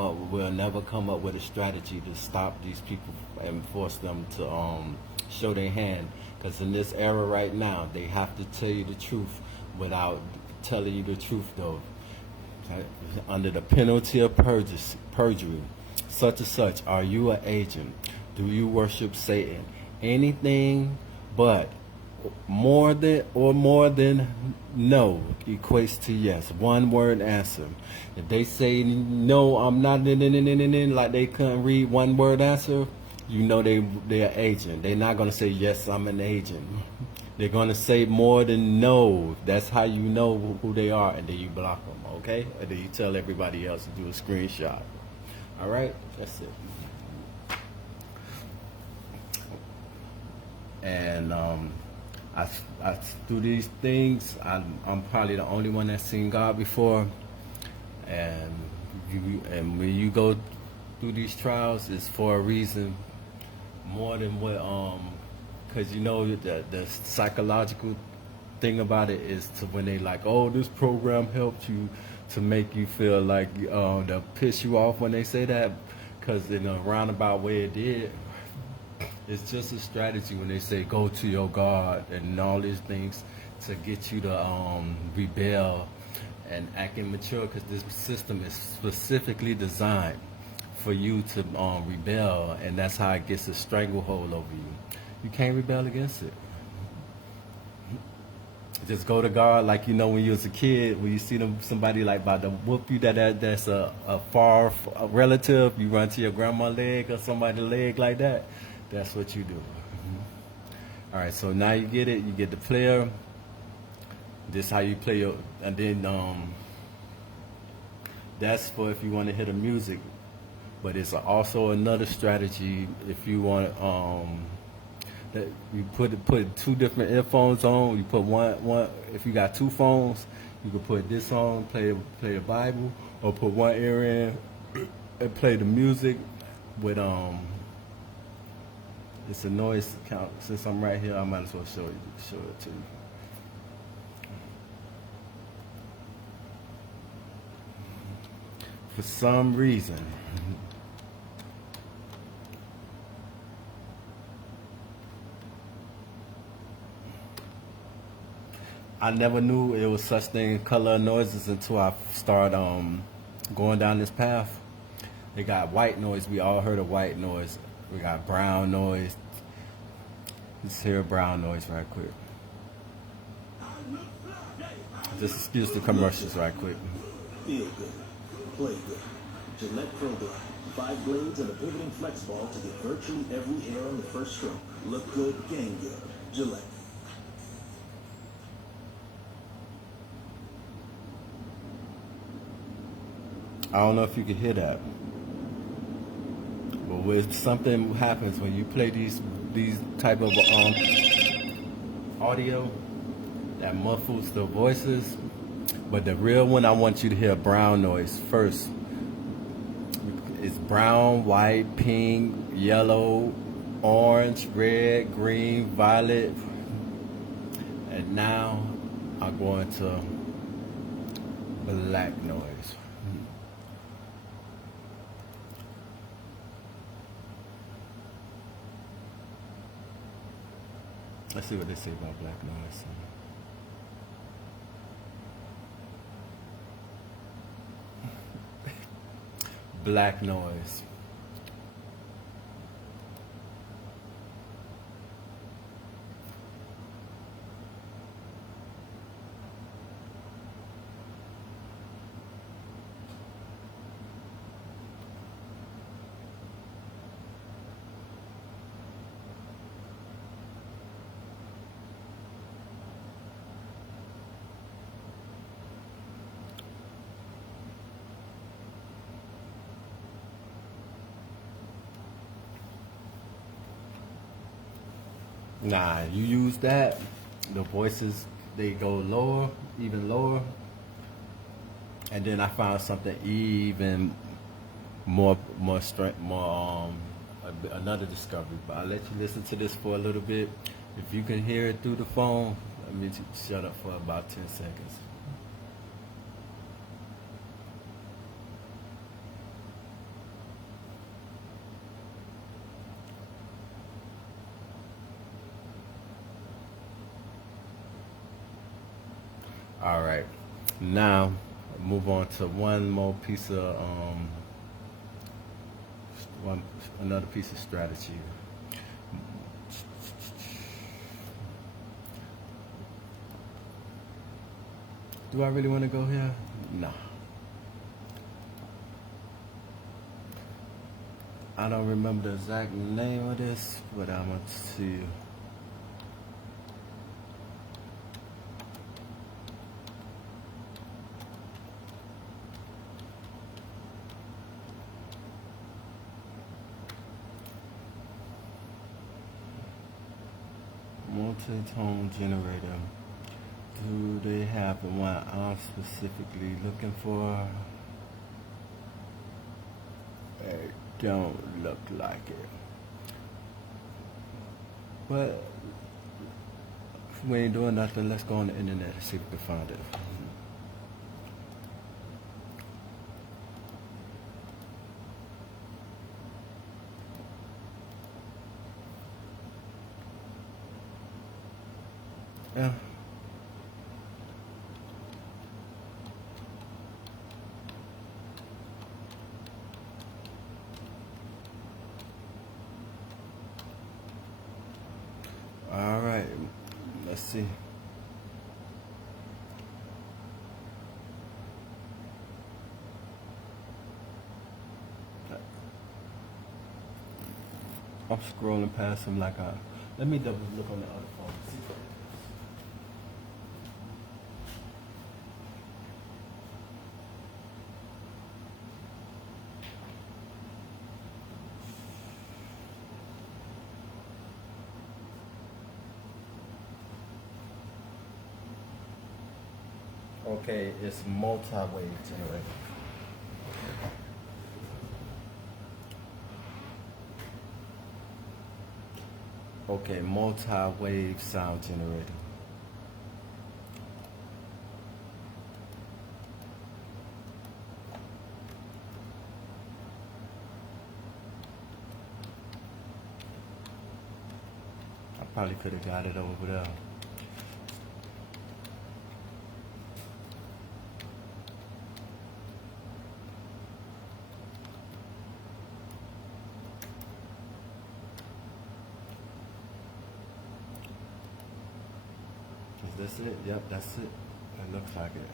up with a strategy to stop these people and force them to show their hand. Because in this era right now, they have to tell you the truth without telling you the truth, though. Under the penalty of perjury, such and such, are you an agent? Do you worship Satan? Anything but more than no equates to yes. One word answer. If they say no, I'm not like they couldn't read one word answer, you know they're an agent. They're not gonna say yes, I'm an agent. They're gonna say more than no. That's how you know who they are, and then you block them, okay? And then you tell everybody else to do a screenshot. All right, that's it. And I through these things, I'm probably the only one that's seen God before. And when you go through these trials, it's for a reason, more than what because you know the psychological thing about it is to when they like, oh, this program helped you, to make you feel like they'll piss you off when they say that, because in a roundabout way it did. It's just a strategy when they say go to your God and all these things to get you to rebel and act immature, because this system is specifically designed for you to rebel, and that's how it gets a stranglehold over you. You can't rebel against it. Just go to God, like you know when you was a kid, when you see somebody like about to whoop you, that's a far relative, you run to your grandma's leg or somebody's leg like that. That's what you do. All right, so now you get it. You get the player. This how you play your, and then that's for if you want to hear the music. But it's also another strategy if you want that you put two different earphones on. You put one if you got two phones, you can put this on, play the Bible, or put one ear in and play the music with it's a noise count. Since I'm right here, I might as well show it to you. For some reason, I never knew it was such thing color noises until I started going down this path. They got white noise. We all heard of white noise. We got brown noise. Let's hear brown noise right quick. Just excuse the commercials right quick. Feel good. Play good. Gillette Pro Glide. 5 blades and a pivoting flex ball to get virtually every hair on the first stroke. Look good, game good. Gillette. I don't know if you can hear that, but when something happens when you play these type of audio that muffles the voices. But the real one, I want you to hear brown noise first. It's brown, white, pink, yellow, orange, red, green, violet, and now I'm going to black noise. Let's see what they say about black noise. Black noise. Nah, you use that, the voices, they go lower, even lower. And then I found something even more strength, another discovery. But I'll let you listen to this for a little bit. If you can hear it through the phone, let me shut up for about 10 seconds. All right, now move on to one more piece of another piece of strategy. Do I really want to go here? Nah. I don't remember the exact name of this, but I'm gonna see. Multi-tone generator. Do they have the one I'm specifically looking for? It don't look like it. But if we ain't doing nothing, let's go on the internet and see if we can find it. Yeah. All right. Let's see. I'm scrolling past him like I. Let me double look on the other phone. See. Okay, it's multi-wave generator. Okay, multi-wave sound generator. I probably could have got it over there. this it? Yep, that's it. It looks like it.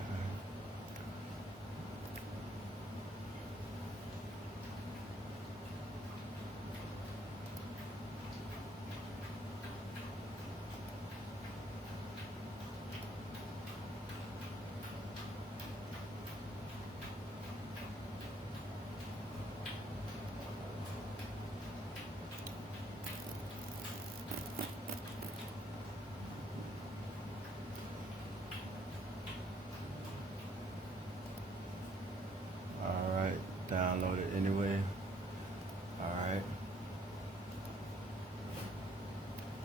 Alright, download it anyway. Alright.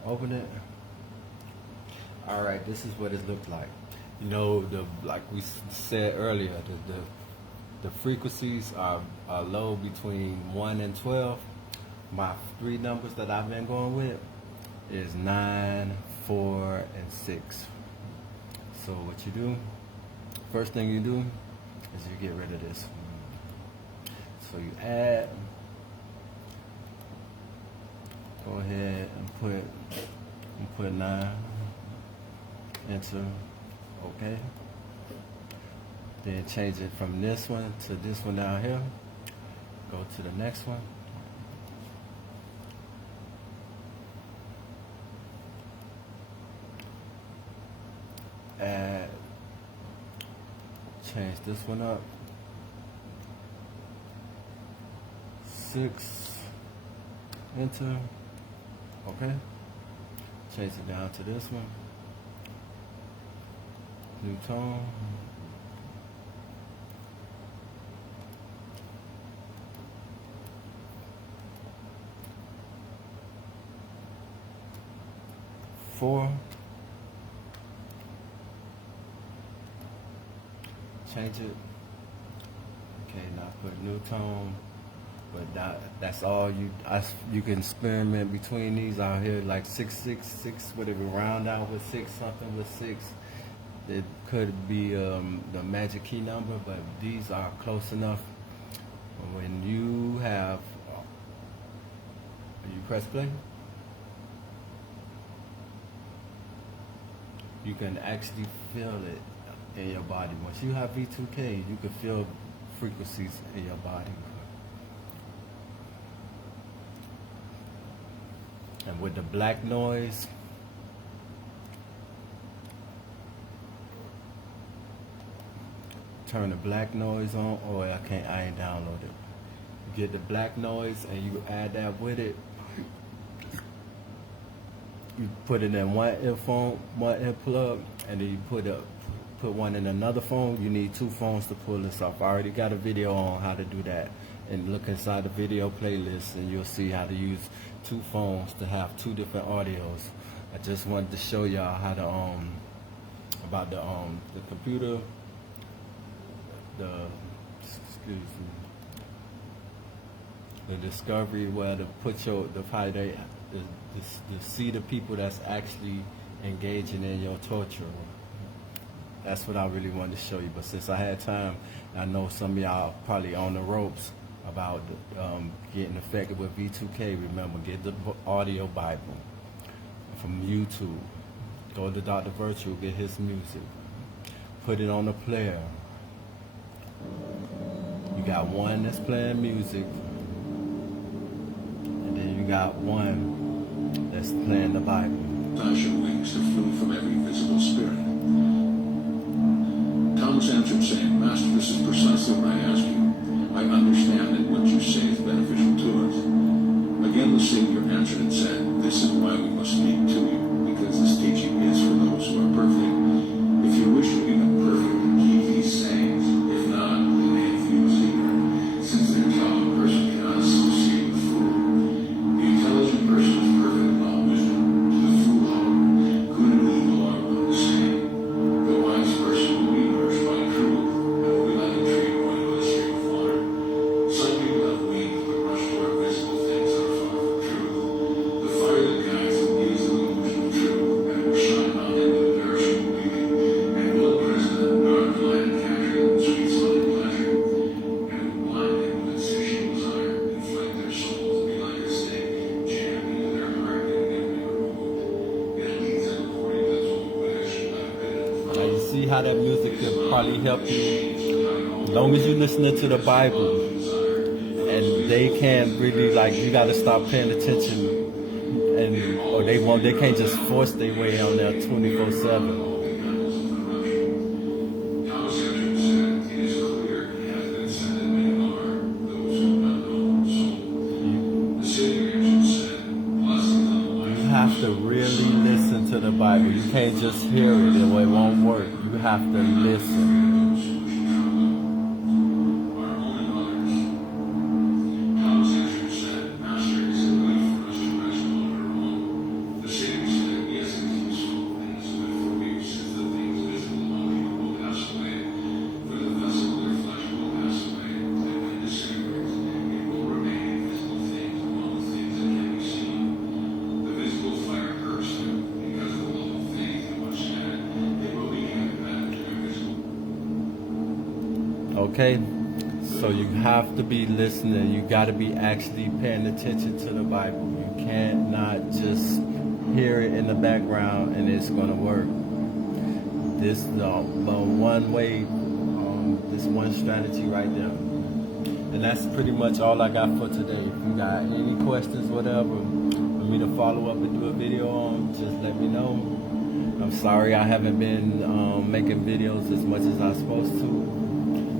Open it. Alright, this is what it looked like. You know, like we said earlier, the frequencies are low between 1 and 12. My 3 numbers that I've been going with is 9, 4, and 6. So what you do, first thing you do is you get rid of this. So you add, go ahead and put 9, enter, okay. Then change it from this one to this one down here. Go to the next one. Add, change this one up. 6, enter, okay. Change it down to this one. New tone. Four. Change it. Okay, now put new tone. But that's all you can experiment between these out here, like 666, whatever, round out with 6, something with 6. It could be the magic key number, but these are close enough. When you have, you press play, you can actually feel it in your body. Once you have V2K, you can feel frequencies in your body. And with the black noise, turn the black noise on. Oh, I ain't downloaded. You get the black noise and you add that with it. You put it in one earphone, one ear plug, and then you put one in another phone. You need 2 phones to pull this off. I already got a video on how to do that. And look inside the video playlist and you'll see how to use 2 phones to have 2 different audios. I just wanted to show y'all how to about the computer, the discovery, where to put to see the people that's actually engaging in your torture. That's what I really wanted to show you. But since I had time, I know some of y'all probably on the ropes about getting affected with V2K. Remember, get the audio Bible from YouTube. Go to Dr. Virtual, get his music. Put it on the player. You got one that's playing music, and then you got one that's playing the Bible. Fashion wings to flee from every visible spirit. Thomas answered, saying, Master, this is precisely what I ask you. I understand that what you say is beneficial to us. Again, the Savior answered and said, This is why we must speak to you, because this teaching is for those who are perfect. If you wish to become perfect, keep these sayings. If not, you may infuse ignorant, since the intelligent person cannot associate with the fool. The intelligent person is perfect in all wisdom. To the fool, however, good and evil are one and the same. see how that music can probably help you. As long as you're listening to the Bible, and they can't really, like, you got to stop paying attention, and or they can't just force their way on there 24/7. To really listen to the Bible. You can't just hear it, it won't work. You have to listen. Okay, so you have to be listening. You got to be actually paying attention to the Bible. You can't not just hear it in the background and it's going to work. This is the one way, this one strategy right there. And that's pretty much all I got for today. If you got any questions, whatever, for me to follow up and do a video on, just let me know. I'm sorry I haven't been making videos as much as I'm supposed to.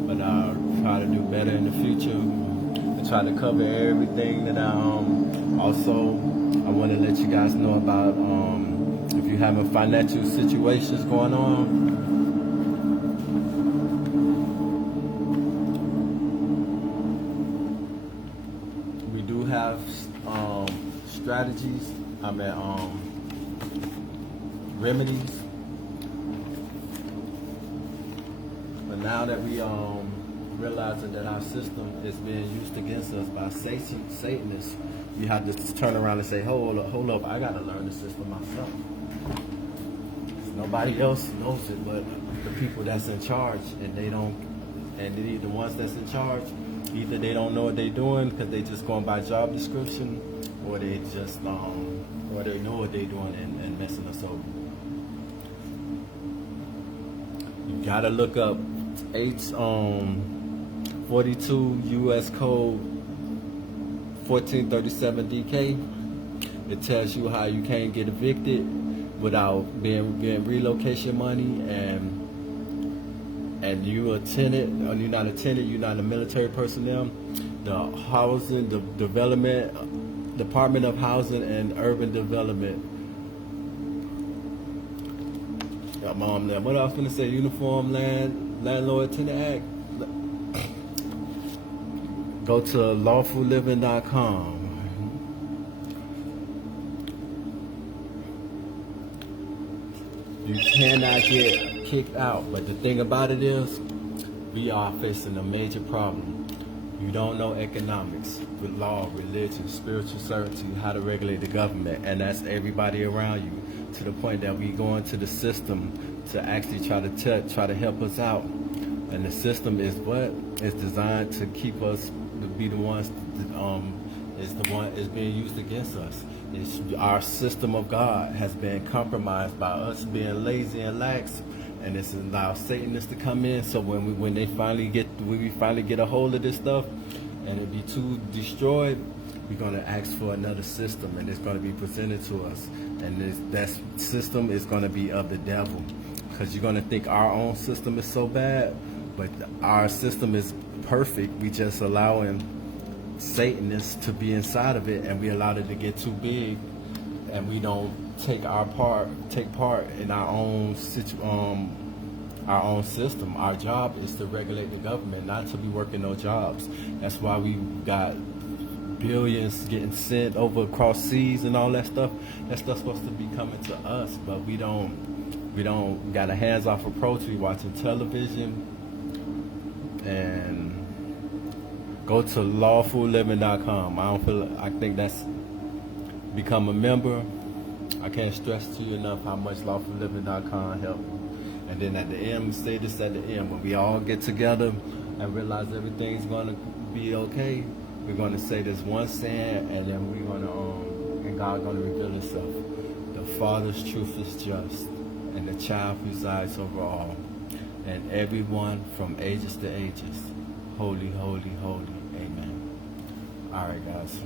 But I'll try to do better in the future and try to cover everything that also, I want to let you guys know about if you're having financial situations going on. We do have strategies, remedies. But now that we realizing that our system is being used against us by Satanists, we have to turn around and say, hold up, I got to learn the system myself. Nobody else knows it but the people that's in charge, and they don't, and the ones that's in charge, either they don't know what they're doing because they just going by job description, or they just, or they know what they're doing and messing us over. You gotta look up 42 U.S. Code 1437 DK. It tells you how you can't get evicted without being relocation money, and you a tenant, or you're not a tenant, you're not a military personnel. The housing, the Department of Housing and Urban Development. What I was gonna say, Uniform Landlord Tenant Act. Go to lawfulliving.com. You cannot get kicked out, but the thing about it is, we are facing a major problem. You don't know economics, with law, religion, spiritual certainty, how to regulate the government, and that's everybody around you, to the point that we go into the system to actually try to help us out. And the system is designed to keep us to be the ones is being used against us. It's our system of God has been compromised by us being lazy and lax, and it's allowed Satanists to come in. So when we finally get a hold of this stuff, and it be too destroyed, we're gonna ask for another system, and it's gonna be presented to us, and that system is gonna be of the devil, because you're gonna think our own system is so bad, but our system is perfect. We just allowing Satanists to be inside of it, and we allowed it to get too big, and we don't take part in our own system. Our job is to regulate the government, not to be working no jobs. That's why we got billions getting sent over across seas and all that stuff. That stuff's supposed to be coming to us, but we don't got a hands-off approach. We watching television. And go to lawfulliving.com. I think that's become a member. I can't stress to you enough how much lawfulliving.com helped. And then at the end, say this at the end, when we all get together and realize everything's gonna be okay, we're gonna say this one saying, and then we're gonna and God's gonna reveal Himself. The Father's truth is just, and the child presides over all, and everyone from ages to ages. Holy, holy, holy. Amen. All right, guys.